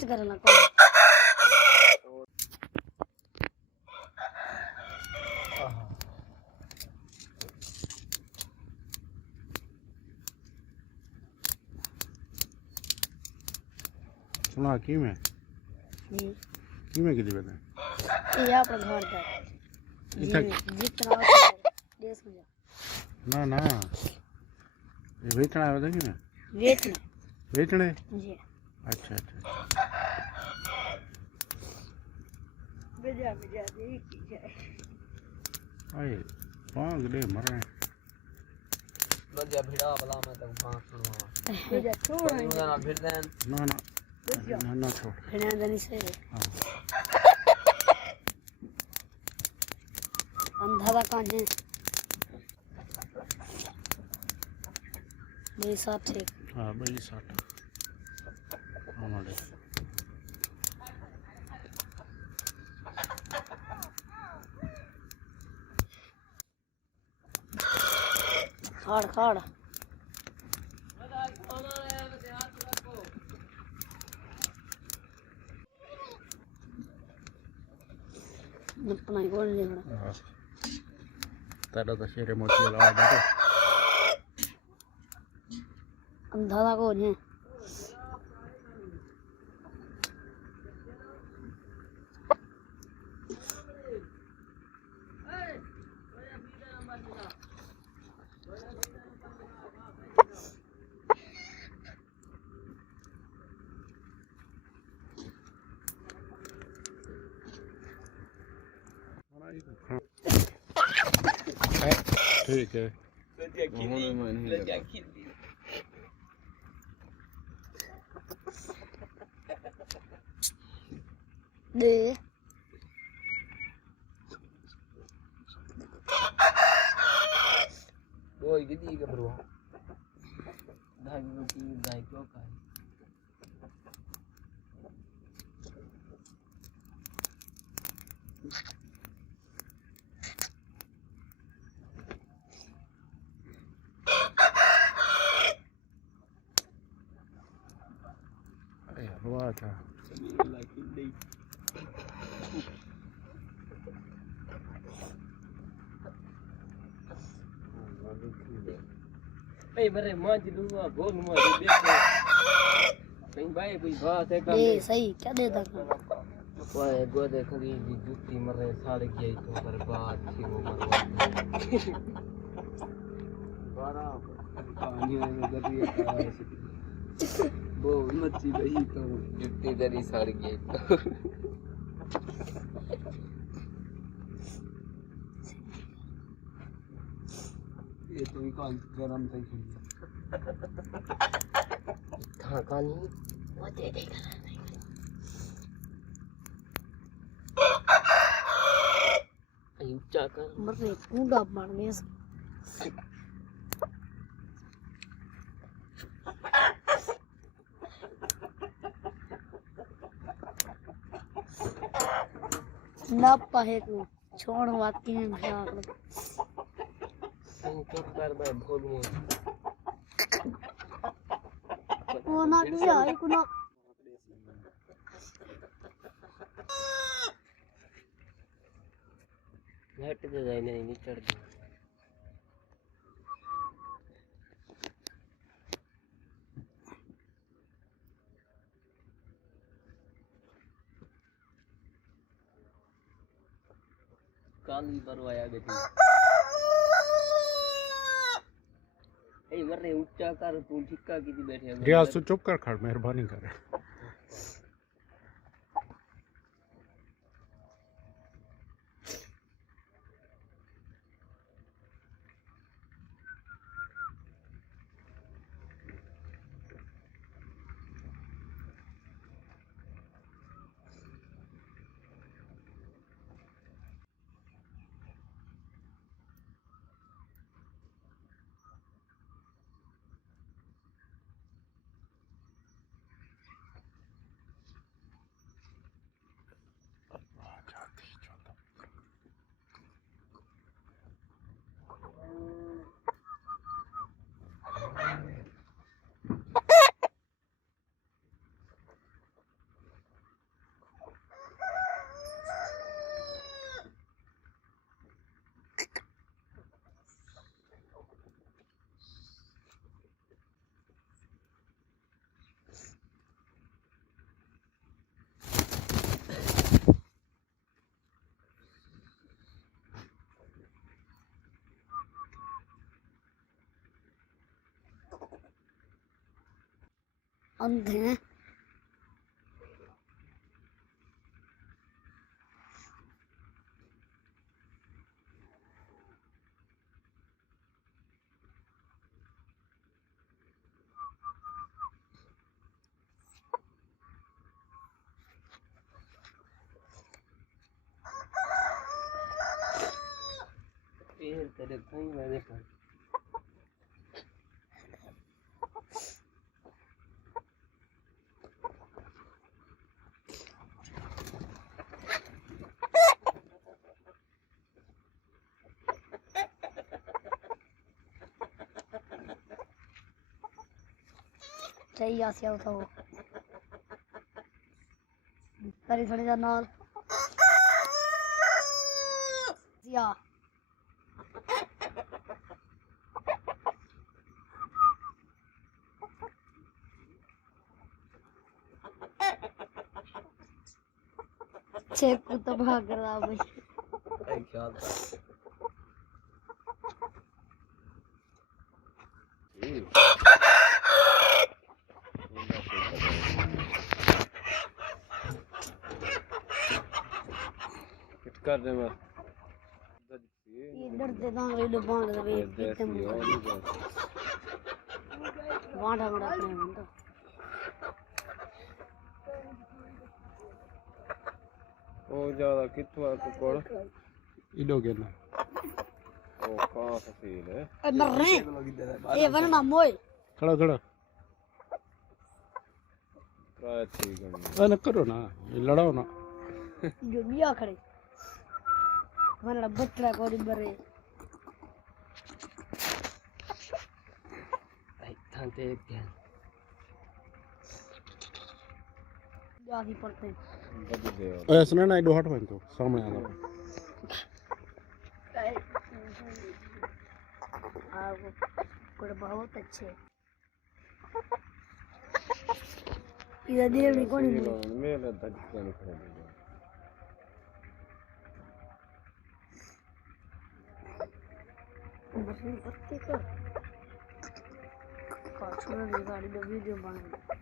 नीच करला को सुना की में किती बता ये आपड़ा घर का जितना देश में ना ना ये बेचना है बता की में बेचने जी अच्छा अच्छा बेजा देख जाए आए पांच दे मर रहे बजा भिड़ा भला मैं तो पांच सुनवा बेजा छोड़ ना फिर देन ना ना ना ना छोड़ फिर नहीं से हाँ अंधा कहाँ है मेरे साथ ठीक हाँ भाई साथ हमारे खाड़ खाड़ अपना ही बोल नहीं बड़ा तेरा तो शेरे मोची वाला बैठो अंधा को नहीं ठीक है दे कोई किसी का बरुआ धागी रोटी दाई क्यों खाए हुआ था ए बरे मांझ लूंगा बोल मुझे देख कहीं भाई कोई बात है दे सही क्या देता ओए गोदे खरी दी जुत्ती मरे साड़ गई तो बर्बाद थी वो मरवा बड़ा कहानी में गदी है वो मच्छी गई तो जुत्ती तेरी साड़ गई तो ये तो ही कान गरम था ही कहाँ कहानी वो दे देगा ऊंचा कर मरने कूड़ा मारने से ना पाहे को छोड़ वाती में भया चुप कर भाई भोलू वो ना किया है को ना घट दे जाए नहीं चढ़ दे काली बरवाया गई ए मरे ऊंचा कर तू ठिक्का की बैठे रियाज तू चुप कर खड़ मेहरबानी कर अंधे हैं। ये तेरे कोई मैंने कर सही आसे होता वो करी थोड़ी जा नाल या चेक तो भाग रहा भाई क्या था कर दे मैं इधर से दांगले दो बांध दे एकदम वांडा बड़ा अपने बंदा ओ ज्यादा कितना तो कोड़ इडोगे ना ओ कहां से फील है नर्रे ए वरना मोय खड़ा खड़ा ट्राई ठीक है न करो ना ये लड़ाओ ना जो बिया खड़े वरना बटरा कोरी बरे आई थांते क्या जाही पड़ते बज दे ओए सुना ना इडो हट बन तो सामने आ रहा हाँ वो कोई बहुत अच्छे इधर देव नहीं कौन है मेरा धक्का नहीं खा बस पत्ते कर काछुरा गाड़ी में वीडियो बना